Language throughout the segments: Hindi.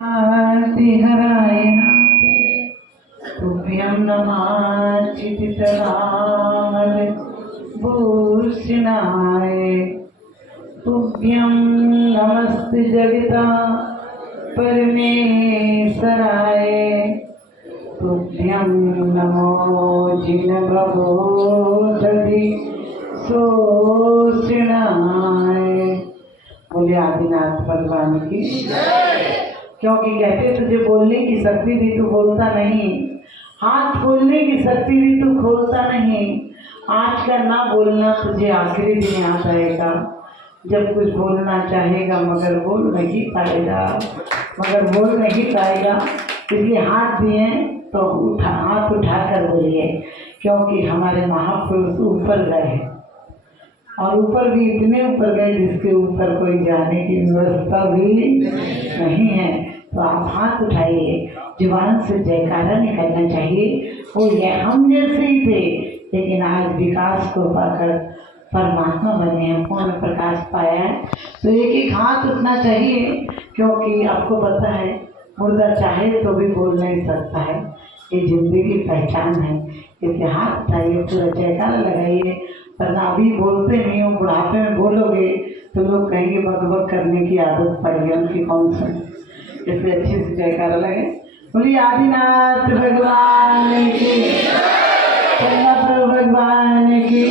हराय तुभ्यं नमः चितितरामरे भूषणाय तुभ्यं नमस्ते जगता परमेश्वराय तुभ्यं नमो जिनप्रबोधि सोषणाय। बोले आदिनाथ भगवान की। क्योंकि कहते तुझे बोलने की शक्ति दी तू बोलता नहीं, हाथ खोलने की शक्ति दी तू खोलता नहीं। आज का ना बोलना तुझे आखिरी दिन याद आएगा जब कुछ बोलना चाहेगा मगर बोल नहीं पाएगा, इसलिए हाथ दिए तो हाथ उठाकर बोलिए, क्योंकि हमारे महापुरुष ऊपर गए और ऊपर भी इतने ऊपर गए जिसके ऊपर कोई जाने की व्यवस्था भी नहीं है। तो आप हाथ उठाइए, जुबान से जयकारा निकलना चाहिए। वो ये हम जैसे ही थे, लेकिन आज विकास को पाकर परमात्मा बने हैं, पूर्ण प्रकाश पाया है। तो एक एक हाथ उठना चाहिए, क्योंकि आपको पता है मुर्दा चाहे तो भी बोल नहीं सकता है, ये जिंदगी पहचान है। इसलिए हाथ उठाइए, पूरा जयकारा लगाइए, वरना अभी बोलते नहीं हो, बुढ़ापे में बोलोगे तो लोग कहेंगे बकबक करने की आदत पड़ गई उनकी, कौन सा। इसलिए अच्छे से जयकारा लगे। बोलिए आदिनाथ भगवान की, प्रभु भगवान की,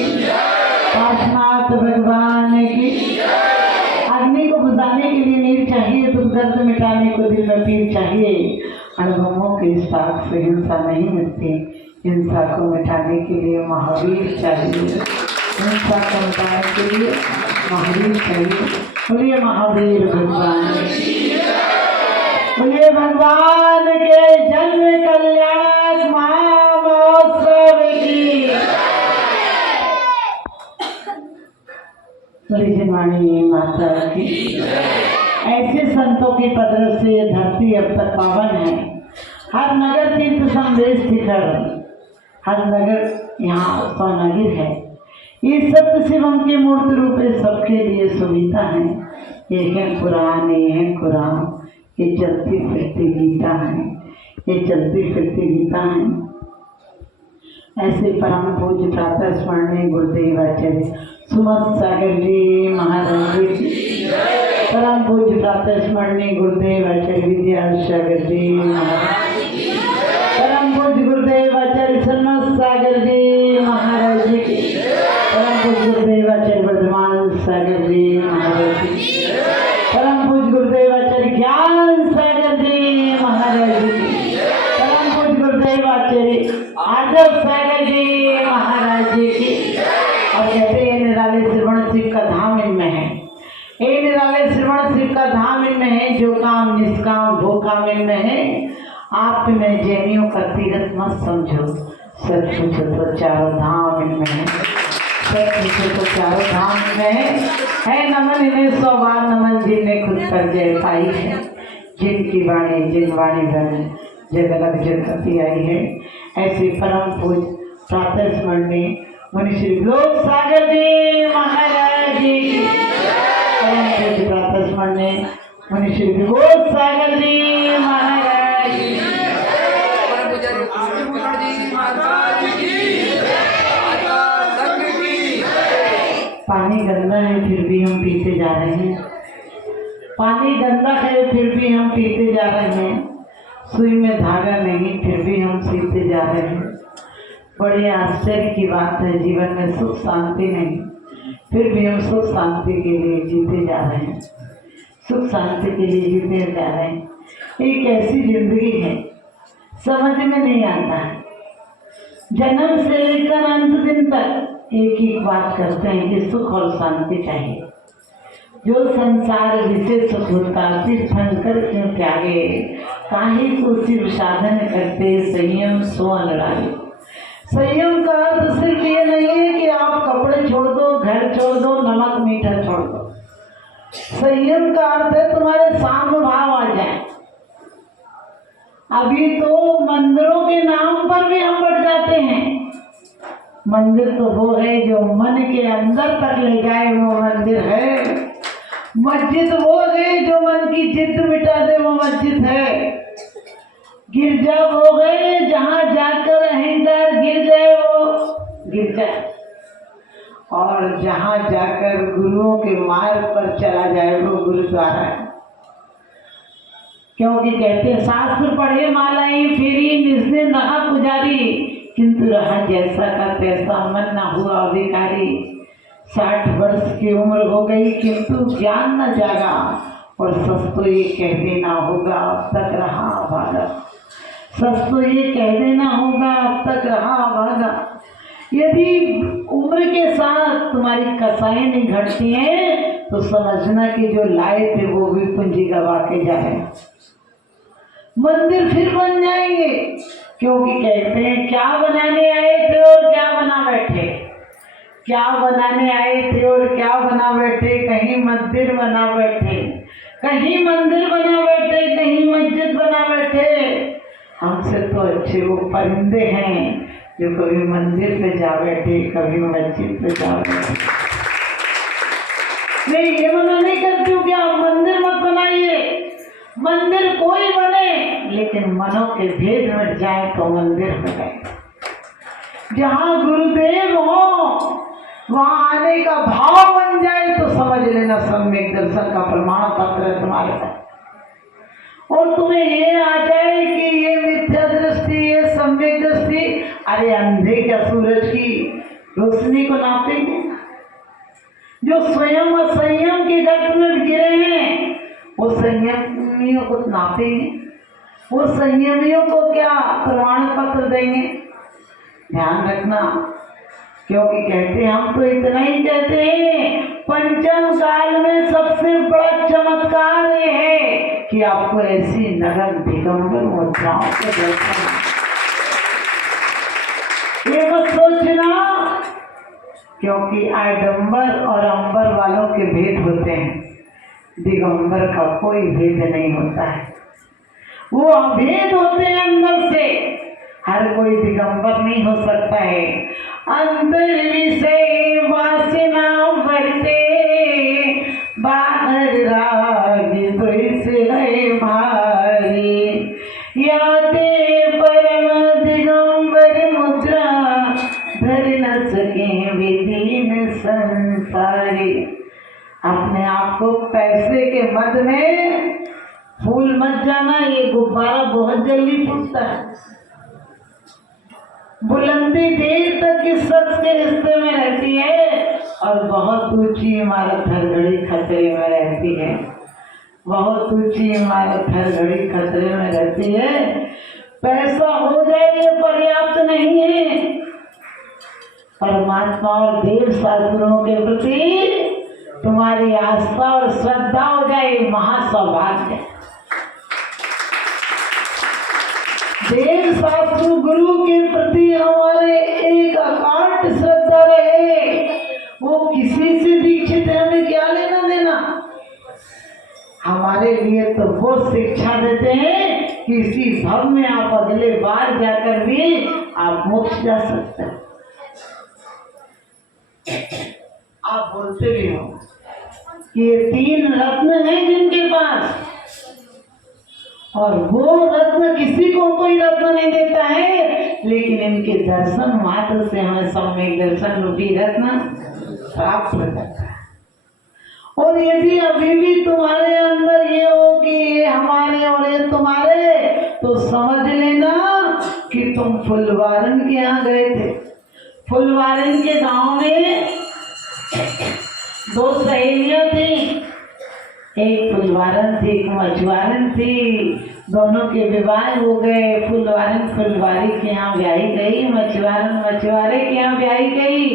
काशनाथ भगवान की। अग्नि को बुझाने के लिए नीर चाहिए, तो दर्द मिटाने को दिल में पीर चाहिए। अनुभवों के इस पाक से हिंसा नहीं मिलती, हिंसा को मिटाने के लिए महावीर चाहिए, हिंसा को मिटाने के लिए महावीर चाहिए। बोलिए महावीर भगवान, बोलिए भगवान के जन्म कल्याण महामहोत्सव की। वाणी माता की। ऐसे संतों की पदरस से ये धरती अब तक पावन है। हर नगर तीर्थ संदेश शिखर, हर नगर यहाँ स्वनगर है। ये सत्य शिवम के मूर्त रूप सबके लिए सुविधा है। ये है कुरान, ये है कुरान, ये चलती फिरती गीता है, ये चलती फिरती गीता है। ऐसे परम पूज्य प्रातः स्मरणीय गुरुदेव आचार्य सुमत सागर जी महाराज जी, परम पूज्य प्रातः स्मरणीय गुरुदेव आचार्य विद्या सागर जी महाराज, परम पूज्य गुरुदेव आचार्य सुमत सागर जी महाराज जी, परम पूज्य गुरुदेव आचार्य वर्धमान सागर जी महाराज जी, परम पूज्य गुरुदेव आचार्य ज्ञान सागर जी महाराज जी, परम पूज्य गुरुदेव आचार्य आदर सागर जी महाराज जी की। और कहते हैं निराले श्रवण शिव का धाम इनमें है, ये निराले श्रवण शिव का धाम इनमें है। जो काम निष्काम वो काम इनमें है। आप में जैनियों का तीरथ मत समझो, सच पूछो तो चारों धाम इनमें है, सच पूछो तो चारों धाम इनमें है नमन इन्हें 100 बार नमन जिनने खुद पर जय पाई है, जिनकी वाणी जिन वाणी बने जग अलग जगती आई है। ऐसे परम पूज प्रातः स्मरणीय मुनि श्री लोक सागर जी महाराज जी, परम पूज प्रातः स्मरणीय मुनि श्री लोक सागर जी महाराज जी, पानी गंदा है फिर भी हम पीते जा रहे हैं, पानी गंदा है फिर भी हम पीते जा रहे हैं। सुई में धागा नहीं फिर भी हम सीते जा रहे हैं। बड़े आश्चर्य की बात है, जीवन में सुख शांति नहीं फिर भी हम सुख शांति के लिए जीते जा रहे हैं, सुख शांति के लिए जीते जा रहे हैं। एक ऐसी जिंदगी है समझ में नहीं आता है। जन्म से लेकर अंत दिन तक एक ही बात करते हैं कि सुख और शांति चाहिए। जो संसार विशेष सुख होता तीर्थन कर क्यों त्यागे, काहे को शिव साधन करते संयम सो लड़ाई। संयम का अर्थ सिर्फ ये नहीं है कि आप कपड़े छोड़ दो, घर छोड़ दो, नमक मीठा छोड़ दो। संयम का अर्थ है तुम्हारे साम्य भाव आ जाए। अभी तो मंदिरों के नाम पर भी हम बढ़ जाते हैं। मंदिर तो वो है जो मन के अंदर तक ले जाए, वो मंदिर है। मस्जिद वो गए जो मन की जिद मिटा दे, वो मस्जिद है। गिरजा वो गए जहाँ जाकर अहंकार गिर जाए, वो गिरजा। और जहाँ जाकर गुरुओं के मार्ग पर चला जाए, वो गुरुद्वारा है। क्योंकि कहते शास्त्र पढ़े मालाएं फेरी, निज दिन रहा पुजारी, किंतु रहा जैसा का तैसा, मन न हुआ विकारी। 60 वर्ष की उम्र हो गई किंतु ज्ञान न जागा, और सच तो ये कह देना होगा अब तक रहा भागा। सच तो ये कह देना होगा अब तक रहा भागा। यदि उम्र के साथ तुम्हारी कसाएं नहीं घटती हैं तो समझना कि जो लाए थे वो भी पूंजी गवा के जाए। मंदिर फिर बन जाएंगे, क्योंकि कहते हैं क्या बनाने आए थे और क्या बना बैठे। क्या बनाने आए थे और क्या बना बैठे। कहीं मंदिर बना बैठे, कहीं मंदिर बना बैठे, कहीं मस्जिद बना बैठे। हमसे तो अच्छे वो परिंदे हैं जो कभी मंदिर पे जा बैठे, कभी मस्जिद पे जा बैठे। मैं ये मना नहीं करती हूँ कि आप मंदिर मत बनाइए, मंदिर कोई बने, लेकिन मनों के भेद मिट जाए तो मंदिर हो जाए। जहाँ गुरुदेव हो वहाँ आने का भाव बन जाए तो समझ लेना सम्यक दर्शन का प्रमाण पत्र है तुम्हारे पास। और तुम्हें ये आ जाए कि ये मिथ्या दृष्टि, ये सम्यक दृष्टि। अरे अंधे क्या सूरज की रोशनी को नापेंगे? जो स्वयं असंयम के गर्त में गिरे हैं वो संयमियों को नापेंगे, वो संयमियों को क्या प्रमाण पत्र देंगे? ध्यान रखना, क्योंकि कहते हैं, हम तो इतना ही कहते हैं, पंचम काल में सबसे बड़ा चमत्कार ये है कि आपको ऐसी नगर दिगंबर मुद्राओं के दर्शन। ये मत सोचना, क्योंकि आडंबर और अंबर वालों के भेद होते हैं, दिगंबर का कोई भेद नहीं होता है। वो अभेद होते हैं अंदर से, हर कोई दिगंबर नहीं हो सकता है। अंतर विषय वासना बढ़ते, बाहर राग तो इसलिए भारी। यादे परम दिगंबर मुद्रा, धर न सके विदीन संसारी। अपने आप को पैसे के मद में फूल मत जाना, ये गुब्बारा बहुत जल्दी फूटता है। बुलंदी देर तक इस शख्स के रिश्ते में रहती है और बहुत ऊंची इमारत हर घड़ी खतरे में रहती है। बहुत ऊंची इमारत हर घड़ी खतरे में रहती है। पैसा हो जाए ये पर्याप्त नहीं है। परमात्मा और देव शास्त्रों के प्रति तुम्हारी आस्था और श्रद्धा हो जाए, महासौभाग्य। देव शास्त्र गुरु के प्रति हमारे एक अकाट श्रद्धा रहे। वो किसी से दीक्षित है, हमें क्या लेना देना। हमारे लिए तो वो शिक्षा देते हैं कि इसी भव में आप अगले बार जाकर भी आप मोक्ष जा सकते हैं। आप बोलते भी हो कि ये 3 रत्न हैं जिनके पास, और वो रत्न किसी को कोई रत्न नहीं देता है, लेकिन इनके दर्शन मात्र से हमें सम्यक दर्शन रूपी रत्न प्राप्त हो जाता है। और यदि अभी भी तुम्हारे अंदर ये हो कि ये हमारे और ये तुम्हारे, तो समझ लेना कि तुम फुलवारन के यहाँ गए थे। फुलवारन के गांव में 2 सहेलियां थी, एक फुलवारन थी, एक मछुआरन थी। दोनों के विवाह हो गए। फुलवारन फुलवारी के यहाँ ब्याही गई, मछुआरन मछुआरे के यहाँ ब्याही गई।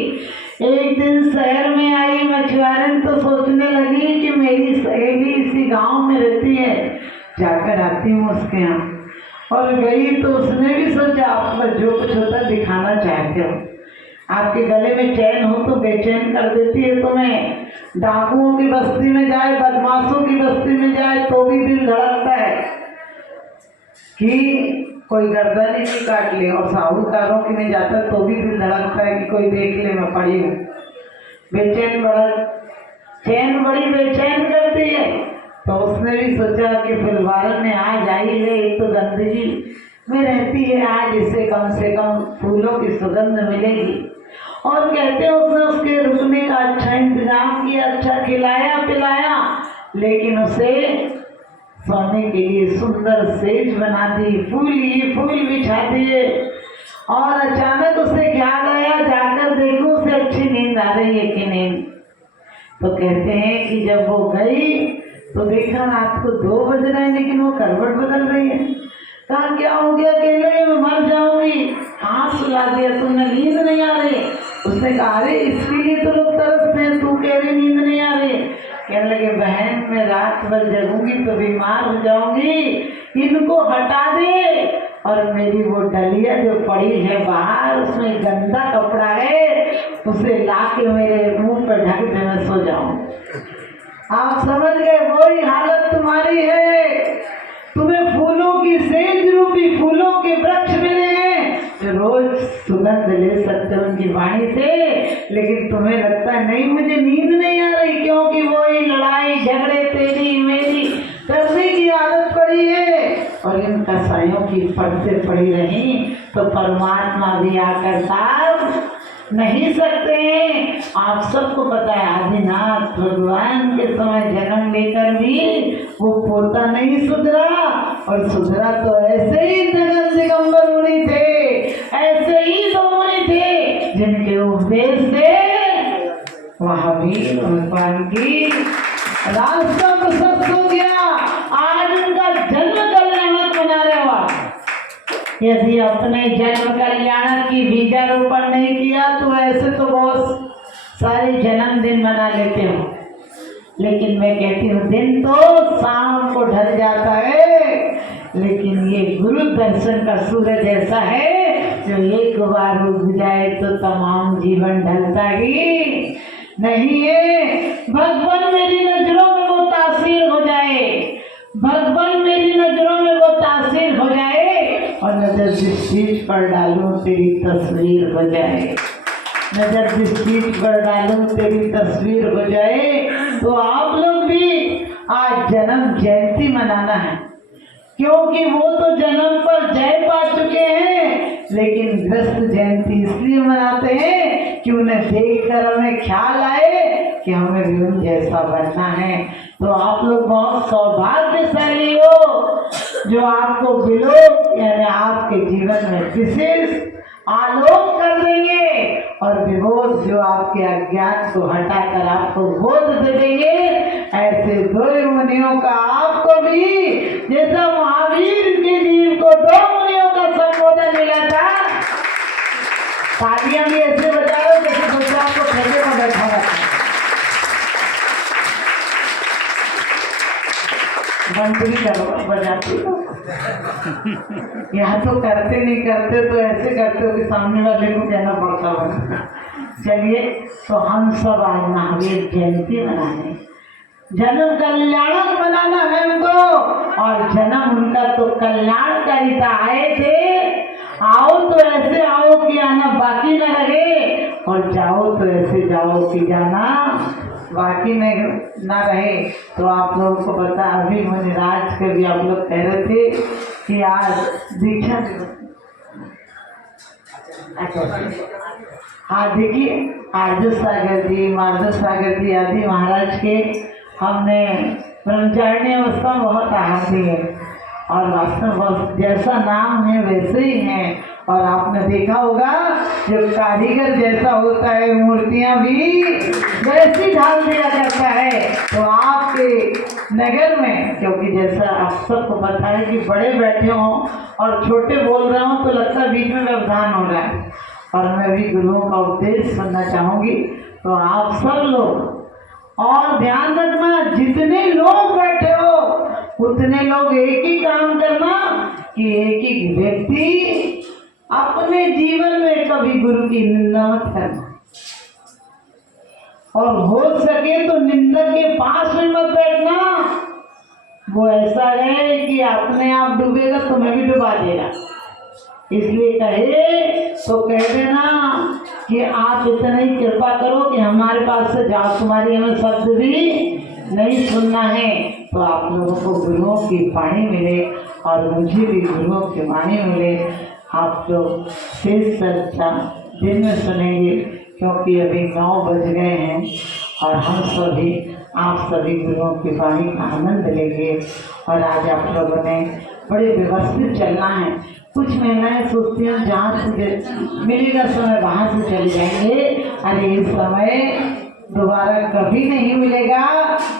एक दिन शहर में आई मछुआरन तो सोचने लगी कि मेरी सहेली इसी गांव में रहती है, जाकर आती हूँ उसके यहाँ। और गई तो उसने भी सोचा आपका जो कुछ होता दिखाना चाहते हो, आपके गले में चैन हो तो बेचैन कर देती है तुम्हें। डाकुओं की बस्ती में जाए, बदमाशों की बस्ती में जाए तो भी दिल धड़कता है कि कोई गर्दन ही काट ले, और साहूकारों की में जाता तो भी दिल धड़कता है कि कोई देख ले मैं पड़ी हूँ। बेचैन बड़ा चैन बड़ी बेचैन करती है। तो उसने भी सोचा कि फिलवारन ने आज आई है, एक तो गंदगी में रहती है, आज इसे कम से कम फूलों की सुगंध मिलेगी। और कहते हैं उसने उसके रुकने का अच्छा इंतजाम किया, अच्छा खिलाया पिलाया, लेकिन उसे सोने के लिए सुंदर सेज बना दी, फूल बिछा दिए। और अचानक उसे ख्याल आया, जाकर देखो उसे अच्छी नींद आ रही है कि नहीं। तो कहते हैं कि जब वो गई तो देखा रात को 2 बज रहे हैं, लेकिन वो करवट बदल रही है। कहा क्या हो गया, अकेले मैं मर जाऊंगी, कहाँ सुला दिया तुमने, नींद नहीं आ रही। उसने कहा अरे इसके लिए तो लोग तरसते हैं, तू कह रही नींद नहीं आ रही। कहने लगे बहन मैं रात भर जगूंगी तो बीमार हो जाऊंगी, इनको हटा दे। और मेरी वो डलिया जो पड़ी है बाहर, उसमें गंदा कपड़ा है, उसे ला के मेरे मुंह पर ढक दे, मैं सो जाऊं। आप समझ गए, वही हालत तुम्हारी है। तुम्हें फूलों की सेज रूपी फूलों के वृक्ष मिले हैं, रोज सुगंध ले सकते हो उनकी वाणी से, लेकिन तुम्हें लगता है नहीं मुझे नींद नहीं आ रही, क्योंकि वही लड़ाई झगड़े तेरी मेरी करने की आदत पड़ी है। और इन कसाइयों की पड़ते पड़ी रही तो परमात्मा भी आकर साथ नहीं सकते। आप सबको पता है आदिनाथ भगवान के समय जन्म लेकर भी वो पोता नहीं सुधरा, और सुधरा तो ऐसे ही नगर दिगंबर मुनि थे, ऐसे ही दो मुनि थे जिनके उपदेश से वहाँ भी भगवान की रास्ता प्रशस्त हो गया। आज उनका जन्म कल्याणक बना रहे हो। यदि अपने जन्म कल्याण की बीजारोपण नहीं किया तो ऐसे तो बहुत सारे जन्मदिन मना लेते हो, लेकिन मैं कहती हूँ दिन तो शाम को ढल जाता है, लेकिन ये गुरु दर्शन का सूरज ऐसा है जो एक बार उग जाए तो तमाम जीवन ढलता ही नहीं है। भगवान मेरी नजरों में वो तासीर हो जाए, भगवान मेरी नजरों में वो तासीर हो जाए, और नजर जिस चीज पर डालूं तेरी तस्वीर हो जाए, नजर जिस चीज पर डालूं तेरी तस्वीर हो जाए। तो आप लोग भी आज जन्म जयंती मनाना है, क्योंकि वो तो जन्म पर जय पा चुके हैं, लेकिन ग्रस्त जयंती इसलिए मनाते हैं कि उन्हें देखकर हमें ख्याल आए कि हमें भी उन जैसा बनना है। तो आप लोग बहुत सौभाग्यशाली हो जो आपको विलोक यानी आपके जीवन में विशेष आलोक कर देंगे, और विबोध जो आपके अज्ञान को हटाकर आपको बोध दे देंगे। ऐसे दो मुनियों का आपको भी, जैसा महावीर के जीव को 2 मुनियों का संबोधन मिला था, तालियां भी ऐसे बजाओ जैसे दूसरा आपको फेंके में बैठा रखा। मंत्री करो बजाते हो, यहाँ तो करते नहीं करते तो ऐसे करते हो कि सामने वाले को कहना पड़ता होगा। चलिए तो हम सब आज महावीर जयंती मनाने, जन्म कल्याणक बनाना है हमको, और जन्म उनका तो कल्याणकारिता आए थे। आओ तो ऐसे आओ कि आना बाकी न रहे, और जाओ तो ऐसे जाओ कि जाना बाकी नहीं ना रहे। तो आप लोगों को पता, अभी मुनिराज के भी आप लोग कह रहे थे कि आज दीक्षा दिवस। हाँ देखिए, आर्य सागर जी, माधव सागर जी आदि महाराज के हमने ब्रह्मचारिणी अवस्था में बहुत आहार दिए, और वास्तव में जैसा नाम है वैसे ही हैं। और आपने देखा होगा जो कारीगर जैसा होता है मूर्तियां भी वैसी ढाल दिया करता है। तो आपके नगर में, क्योंकि जैसा आप सबको पता है कि बड़े बैठे हों और छोटे बोल रहे हों तो लगता है बीच में व्यवधान हो रहा है, और मैं भी गुरुओं का उपदेश सुनना चाहूँगी। तो आप सब लोग और ध्यान रखना, जितने लोग बैठे हो उतने लोग एक ही काम करना कि एक ही व्यक्ति अपने जीवन में कभी गुरु की निंदा मत करना, और हो सके तो निंदक के पास में मत बैठना। वो ऐसा है कि अपने आप डूबेगा तो मैं भी डुबा देगा। इसलिए कहे तो कह देना कि आप इतना ही कृपा करो कि हमारे पास से जाओ, तुम्हारी हमें शब्द भी नहीं सुनना है। तो आप लोगों को गुरुओं की वाणी मिले और मुझे भी गुरुओं की वाणी मिले। आप लोग शेष चर्चा दिन में सुनेंगे, क्योंकि अभी 9 बज गए हैं और हम सभी आप सभी गुरुओं की वाणी का आनंद लेंगे। और आज आप लोगों ने बड़े व्यवस्थित चलना है। कुछ महिलाएं सोचती हैं जहाँ से मिलेगा समय वहाँ से चले जाएंगे। अरे इस समय दोबारा कभी नहीं मिलेगा।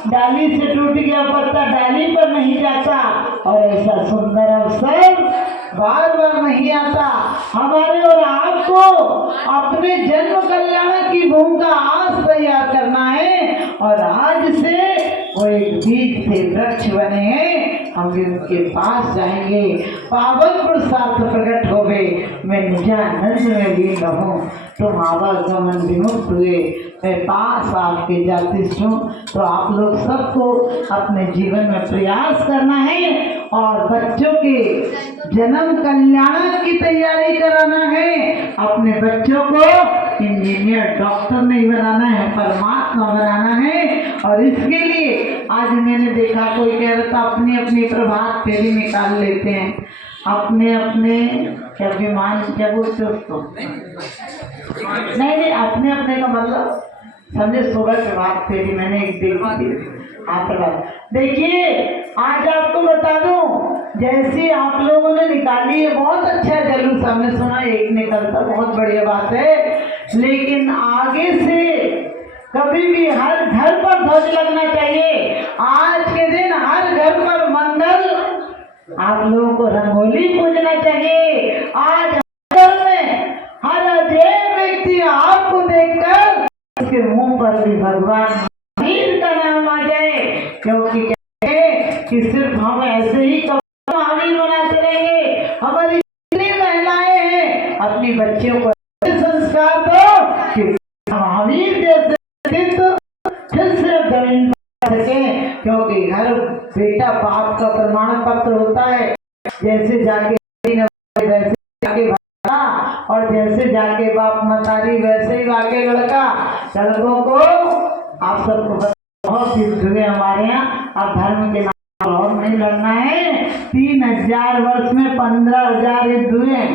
डाली से टूट गया पत्ता डाली पर नहीं जाता, और ऐसा सुंदर अवसर बार बार नहीं आता। हमारे और आपको अपने जन्म कल्याण की भूमि का आस तैयार करना है, और आज से वो एक बीज से वृक्ष बने हैं। हम भी उनके पास जाएंगे। पावन पुरुषार्थ प्रकट हो गए, मैं निजानंद में लीन रहूं। तुम आवागमन विमुक्त हुए, मैं पास आपके जातिष्ठ हूँ। तो आप लोग सबको अपने जीवन में प्रयास करना है और बच्चों के जन्म कल्याण की तैयारी कराना है। अपने बच्चों को इंजीनियर डॉक्टर नहीं बनाना है, परमात्मा बनाना है। और इसके लिए आज मैंने देखा कोई कह रहा था अपनी अपनी प्रभात फेरी निकाल लेते हैं, अपने अपने क्या विमान क्या बोलते उसको, नहीं अपने अपने का मतलब समझे। सुबह प्रभात फेरी मैंने एक देखी थी। आप देखिए, आज आपको बता दूं, जैसी आप लोगों ने निकाली है बहुत अच्छा जलूस हमने सुना, एक निकलता बहुत बढ़िया बात है। लेकिन आगे से कभी भी हर घर पर ध्वज लगना चाहिए। आज के दिन हर घर पर मंगल, आप लोगों को रंगोली पूजना चाहिए। आज घर में हर अजय व्यक्ति आपको देखकर उसके मुंह पर भी भगवान महावीर का नाम आ जाए, क्योंकि कहते हैं कि सिर्फ हम ऐसे ही महावीर बनाते रहेंगे। हमारी जितनी महिलाएं हैं अपनी बच्चियों को संस्कार दो कि महावीर जैसे फिर से जमीन पर सके, क्योंकि हर बेटा बाप का प्रमाण पत्र होता है। जैसे जाके वैसे जाके और जैसे जाके बाप मतारी वैसे ही वाके लड़का। लड़कों को आप सबको बहुत युद्ध हुए हमारे यहाँ। अब धर्म के नाम और नहीं लड़ना है। 3000 वर्ष में 15,000 युद्ध हुए।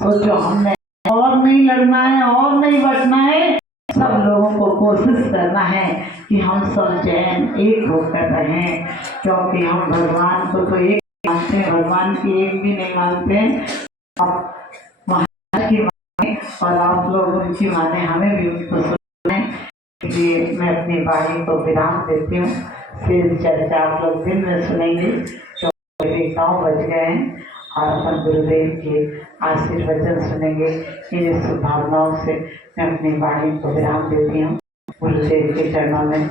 सोचो हमने और नहीं लड़ना है और नहीं बचना है। सब लोगों को कोशिश करना है कि हम सब जैन एक होकर रहें, क्योंकि हम भगवान को तो एक मानते हैं, भगवान की एक भी नहीं मानते। की माने और आप लोग उनकी माने, हमें भी उनको सुने। इसलिए मैं अपनी वाणी को विराम देती हूँ। शेष चर्चा आप लोग दिन में सुनेंगे। तो 9 बज गए हैं और अपन गुरुदेव के आशीर्वचन सुनेंगे। इन शुभभावनाओं से मैं अपनी वाणी को विराम देती हूँ। गुरुदेव के चरणों में